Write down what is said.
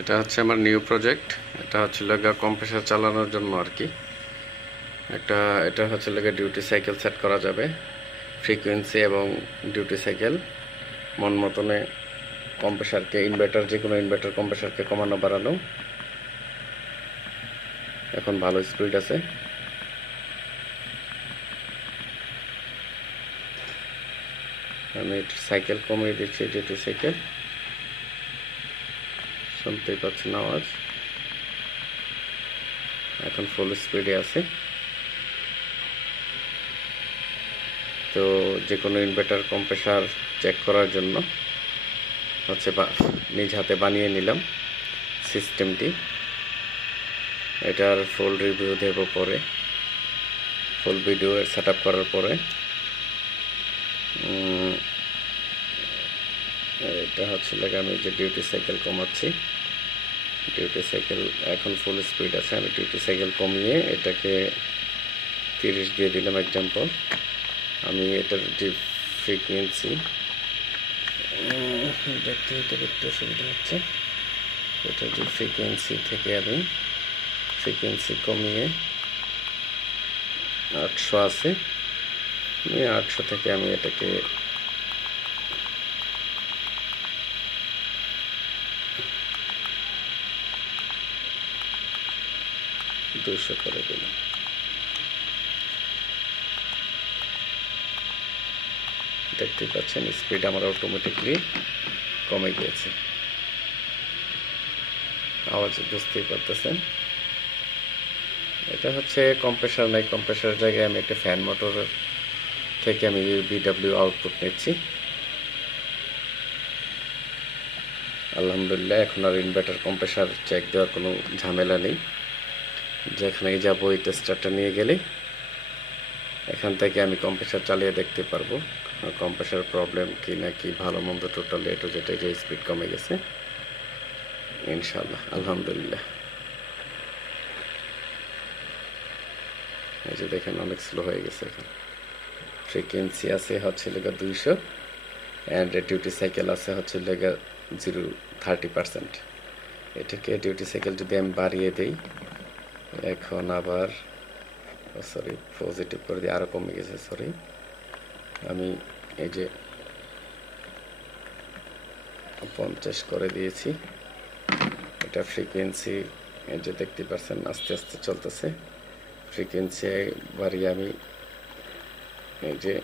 এটা হচ্ছে আমার নিউ প্রজেক্ট। এটা হচ্ছে লাগা কম্প্রেসার চালানোর জন্য আর কি। এটা হচ্ছে লাগা ডিউটি সাইকেল সেট করা যাবে, ফ্রিকোয়েন্সি এবং ডিউটি সাইকেল মন মতনে কম্প্রেসারকে যে কোনো ইনভার্টার কম্প্রেসারকে কমানো বাড়ানো। এখন ভালো স্পিড আছে। আমি সাইকেল কমিয়ে দিচ্ছি, ডিউটি সাইকেল শুনতেই পাচ্ছেন আওয়াজ। এখন ফুল স্পিডে আছে। তো যে কোনো ইনভার্টার কম্প্রেসার চেক করার জন্য হচ্ছে নিজ হাতে বানিয়ে নিলাম সিস্টেমটি। এটার ফুল রিভিউ দেব পরে, ফুল ভিডিও সেট আপ করার পরে। এটা হচ্ছে লাগে আমি যে ডিউটি সাইকেল কমাচ্ছি, ডিউটি সাইকেল এখন ফুল স্পিড আছে। আমি ডিউটি সাইকেল কমিয়ে এটাকে 30 দিয়ে দিলাম এক্সাম্পল। আমি এটার যে ফ্রিকোয়েন্সি দেখতে একটু অসুবিধা হচ্ছে। এটার যে ফ্রিকোয়েন্সি থেকে আমি ফ্রিকোয়েন্সি কমিয়ে 800 আছে, 800 থেকে আমি এটাকে 200 করে দিলাম। দেখতেই পাচ্ছেন স্পিড আমার অটোমেটিকলি কমে গিয়েছে। আওয়াজ বুঝতেই পারতেছেন। এটা হচ্ছে কম্প্রেসার নাই, কম্প্রেসারের জায়গায় আমি একটা ফ্যান মোটর থেকে আমি বিডব্লিউ আউটপুট নিচ্ছি। আলহামদুলিল্লাহ এখন আর ইনভার্টার কম্প্রেসার চেক দেওয়ার কোনো ঝামেলা নেই। যেখানেই যাবো এই টেস্টারটা নিয়ে গেলে এখান থেকে আমি কম্প্রেসার চালিয়ে দেখতে পারবো কম্প্রেসার প্রবলেম কি না কি, ভালো মন্দ টোটালি এটা যেটা যে স্পিড কমে গেছে ইনশাআল্লাহ। আলহামদুলিল্লাহ। এই যে দেখেন অনেক স্লো হয়ে গেছে। এখন ফ্রিকোয়েন্সি আছে হচ্ছে লেগা 200 অ্যান্ড ডিউটি সাইকেল আছে হচ্ছে লেগা 30%। এটাকে ডিউটি সাইকেল যদি আমি বাড়িয়ে দিই, এখন আবার সরি পজিটিভ করে দিই, আরও কমে গেছে, সরি। আমি এই যে 50 করে দিয়েছি। এটা ফ্রিকোয়েন্সি এই যে দেখতে পাচ্ছেন আস্তে আস্তে চলতেছে। ফ্রিকোয়েন্সি বাড়িয়ে আমি এই যে